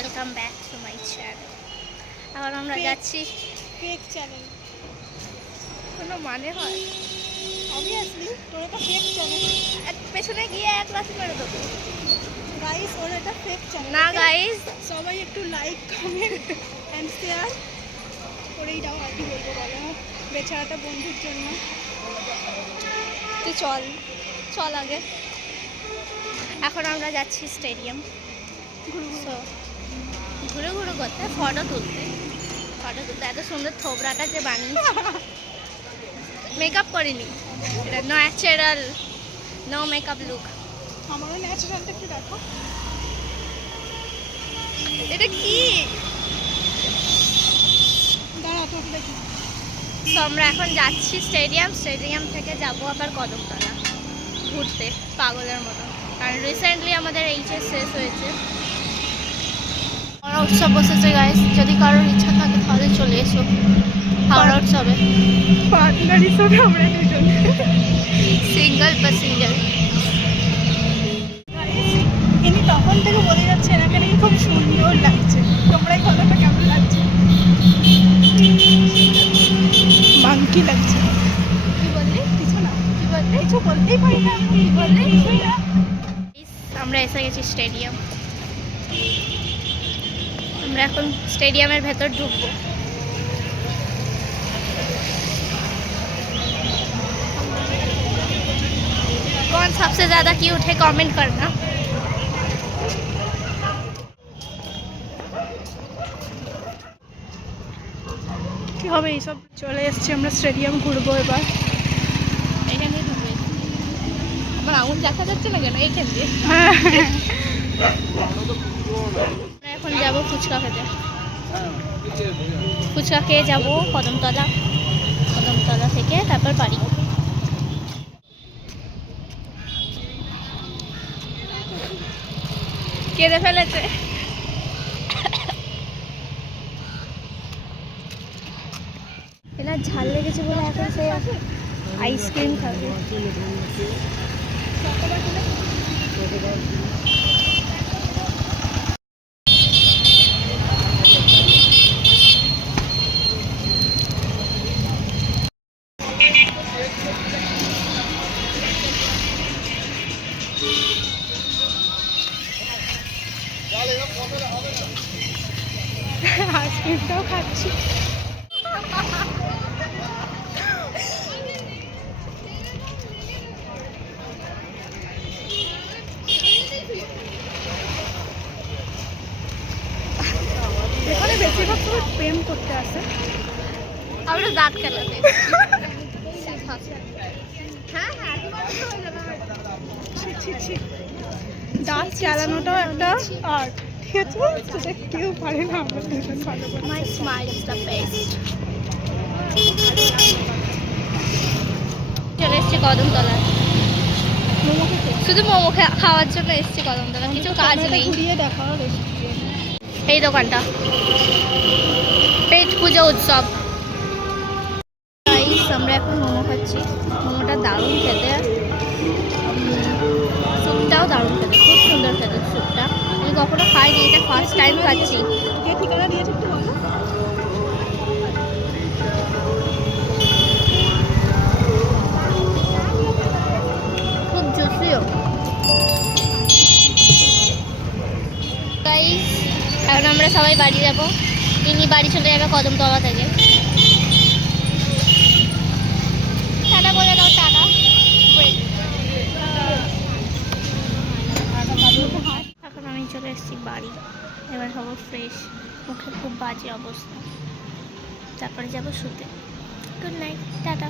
Welcome back to my channel. এখন আমরা যাচ্ছি ফেক চ্যানেল, কোনো মানে হয় অবভিয়াসলি তোর এটা ফেক চ্যানেল। পেছনে গিয়ে এক লাথি মেরে দেবো। গাইস ওর এটা ফেক চ্যানেল না গাইস, সবাই একটু লাইক কমেন্ট অ্যান্ড শেয়ার করেই দাও। আর কি বলবো বলো, বেচারাটা বন্ধুর জন্য। তুই চল চল আগে। এখন আমরা যাচ্ছি স্টেডিয়াম ঘুরে ঘুরে করতে, ফটো তুলতে এত সুন্দর থোবরাটা যে বানিয়েছি। মেকআপ করিনি, এটা ন্যাচারাল, নো মেকআপ লুক। আমারও ন্যাচারালটা একটু দেখো। এটা কি? দাঁড়া তোকে দেখি। তো আমরা এখন যাচ্ছি স্টেডিয়াম থেকে যাবো আবার কদমতলা ঘুরতে পাগলের মতো, কারণ রিসেন্টলি আমাদের এইচএস শেষ হয়েছে। হাওড়া উৎসব বসেছে গাইস, যদি কারোর ইচ্ছা থাকে তাহলে চলে এসো হাওড়া উৎসবে। পার্টনার হিসেবে আমরা দুজন, সিঙ্গেল প্যাসেঞ্জার। ইনি তখন থেকে বলে যাচ্ছে এনাকে নাকি খুব সুন্দর লাগছে। তোমরাই কথাটা কেমন লাগছে? বাঙ্কি লাগছে। কি বললি? কিছু না, কি বললি? কিছু বলতেই পারি না। কি বললি? কিছুই না। আমরা এসে গেছি স্টেডিয়াম। আমরা এখন স্টেডিয়ামের ভেতর ঢুকবো। कौन सबसे ज़्यादा क्यूट है कमेंट करना। কি হবে এইসব? চলে এসছি আমরা স্টেডিয়াম, ঘুরবো এবার। এখান দিয়ে ঢুকবে, আমার আঙুল দেখা যাচ্ছে না কেন? এইখান দিয়ে আমরা এখন যাব ফুচকা খেতে। ফুচকা খেয়ে যাব কদমতলা থেকে তারপর বাড়ি। কেঁদে ফেলেছে। এনার ঝাল লেগেছে বলে এখন সে আইসক্রিম খাবে। আইসক্রিমটাও খাচ্ছি। এখানে বেশিরভাগ সময় প্রেম করতে আসে। আমরা দাঁত খেলাতে। হ্যাঁ হ্যাঁ, ছি ছি ছি, দাঁত চালানোটাও একটা আর্ট, ঠিক আছে? সেটা কেউ পারে না, আমরা দুজন ভালো করে। মাই স্মাইল ইজ দ্য বেস্ট। চলে এসছি কদমতলায়, মোমো খেতে। শুধু মোমো খাওয়ার জন্য এসছি কদমতলা, কিছু কাজ নেই। ঘুরিয়ে দেখাও রেসিপি। এই দোকানটা পেট পুজো উৎসব। আমরা এখন মোমো খাচ্ছি। মোমোটা দারুণ খেতে, স্যুপটাও দারুণ খেতে, খুব সুন্দর খেতে স্যুপটা। আমি কখনো খাইনি, এটা ফার্স্ট টাইম খাচ্ছি। কে ঠিকানা দিয়েছে একটু বলো। খুব জুসিও। গাইস এখন আমরা সবাই বাড়ি যাবো। ইনি বাড়ি চলে যাবে কদমতলা থেকে। টাটা বলে দাও, টাটা। এখন আমি চলে এসেছি বাড়ি, এবার হবো ফ্রেশ। মুখে খুব বাজে অবস্থা, তারপরে যাবো শুতে। Good night, tata.